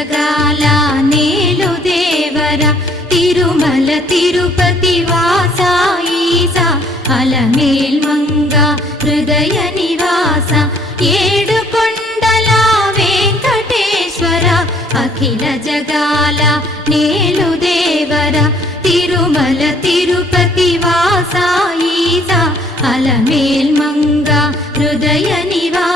జగాల నేలు దేవర తిరుమల తిరుపతి వాస ఈసా అలమేల్ మంగ హృదయ నివాస ఏడు కొండల వెంకటేశ్వర అఖిల జగాల నేలు దేవర తిరుమల తిరుపతి వాస ఈసా అలమేల్ మంగ హృదయ నివాస